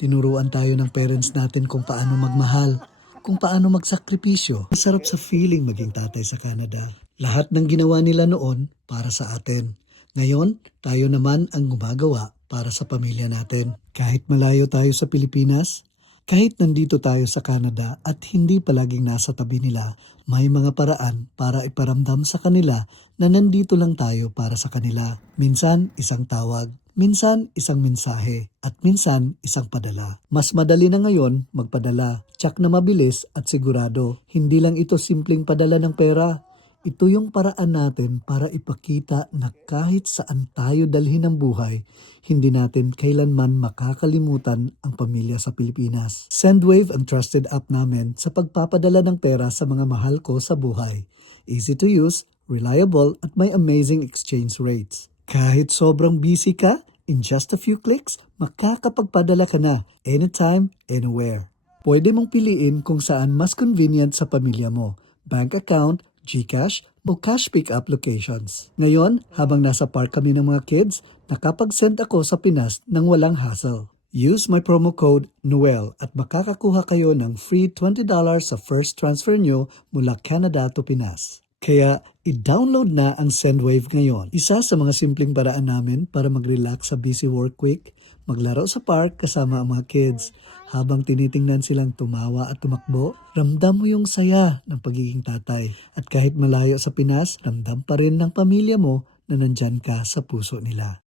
Tinuruan tayo ng parents natin kung paano magmahal, kung paano magsakripisyo. Masarap sa feeling maging tatay sa Canada. Lahat ng ginawa nila noon para sa atin. Ngayon, tayo naman ang gumagawa para sa pamilya natin. Kahit malayo tayo sa Pilipinas, kahit nandito tayo sa Canada at hindi palaging nasa tabi nila, may mga paraan para iparamdam sa kanila na nandito lang tayo para sa kanila. Minsan, isang tawag. Minsan, isang mensahe. At minsan, isang padala. Mas madali na ngayon magpadala. Tsak na mabilis at sigurado. Hindi lang ito simpleng padala ng pera. Ito yung paraan natin para ipakita na kahit saan tayo dalhin ng buhay, hindi natin kailanman makakalimutan ang pamilya sa Pilipinas. Sendwave ang trusted app namin sa pagpapadala ng pera sa mga mahal ko sa buhay. Easy to use, reliable at may amazing exchange rates. Kahit sobrang busy ka, in just a few clicks, makakapagpadala ka na anytime, anywhere. Pwede mong piliin kung saan mas convenient sa pamilya mo. Bank account, GCash o cash pick-up locations. Ngayon, habang nasa park kami ng mga kids, nakapag-send ako sa Pinas ng walang hassle. Use my promo code NOEL at makakakuha kayo ng free $20 sa first transfer nyo mula Canada to Pinas. Kaya, i-download na ang Sendwave ngayon. Isa sa mga simpleng paraan namin para mag-relax sa busy work week, maglaro sa park kasama ang mga kids. Habang tinitingnan silang tumawa at tumakbo, ramdam mo yung saya ng pagiging tatay. At kahit malayo sa Pinas, ramdam pa rin ng pamilya mo na nandyan ka sa puso nila.